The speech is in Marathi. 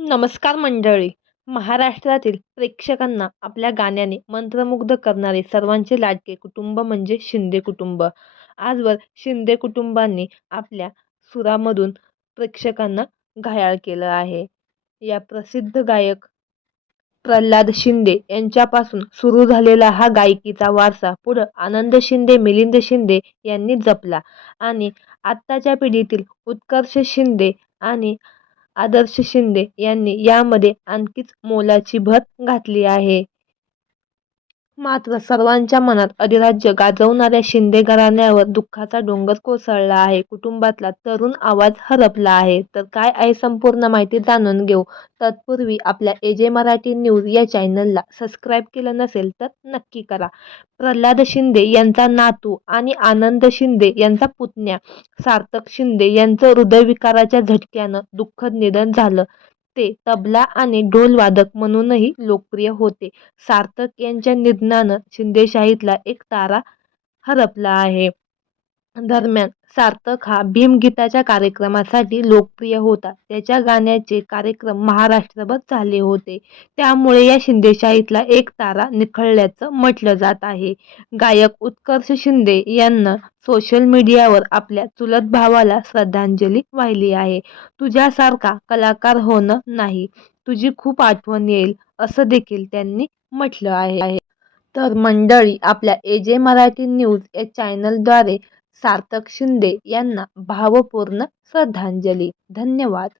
नमस्कार मंडळी. महाराष्ट्रातील प्रेक्षकांना आपल्या गाण्याने मंत्रमुग्ध करणारे सर्वांचे लाडके कुटुंब म्हणजे शिंदे कुटुंब. आजवर शिंदे कुटुंबांनी आपल्या सुरामधून प्रेक्षकांना घायाळ केलं आहे. या प्रसिद्ध गायक प्रल्हाद शिंदे यांच्यापासून सुरू झालेला हा गायकीचा वारसा पुढं आनंद शिंदे मिलिंद शिंदे यांनी जपला. आणि आत्ताच्या पिढीतील उत्कर्ष शिंदे आणि आदर्श शिंदे यांनी यामध्ये आणखीच मोलाची भर घातली आहे. मात्र सर्वांच्या मनात अधिराज्य गाजवणाऱ्या शिंदे घराण्यावर दुःखाचा डोंगर कोसळला आहे. कुटुंबातला तरुण आवाज हरपला आहे. तर काय आहे संपूर्ण माहिती जाणून घेऊ. तत्पूर्वी आपल्या एजे मराठी न्यूज या चॅनलला सबस्क्राईब केलं नसेल तर नक्की करा. प्रल्हाद शिंदे यांचा नातू आणि आनंद शिंदे यांचा पुतण्या सार्थक शिंदे यांचं हृदयविकाराच्या झटक्यानं दुःखद निधन झालं. ते तबला आणि ढोलवादक म्हणूनही लोकप्रिय होते. सार्थक यांच्या निधनानं शिंदेशाहीतला एक तारा हरपला आहे. दरम्यान सार्थक हा भीमगीताच्या कार्यक्रमासाठी लोकप्रिय होता. त्याच्या गाण्याचे कार्यक्रम महाराष्ट्रभर झाले होते. त्यामुळे या शिंदेशाहीतला एक तारा निखळल्याचं म्हटलं जात आहे. गायक उत्कर्ष शिंदे यांना सोशल मीडियावर आपल्या चुलत भावाला श्रद्धांजली वाहिली आहे. तुझ्यासारखा कलाकार होणं नाही, तुझी खूप आठवण येईल असं देखील त्यांनी म्हटलं आहे. तर मंडळी आपल्या एजे मराठी न्यूज या चॅनलद्वारे सार्थक शिंदे यांना भावपूर्ण श्रद्धांजली. धन्यवाद.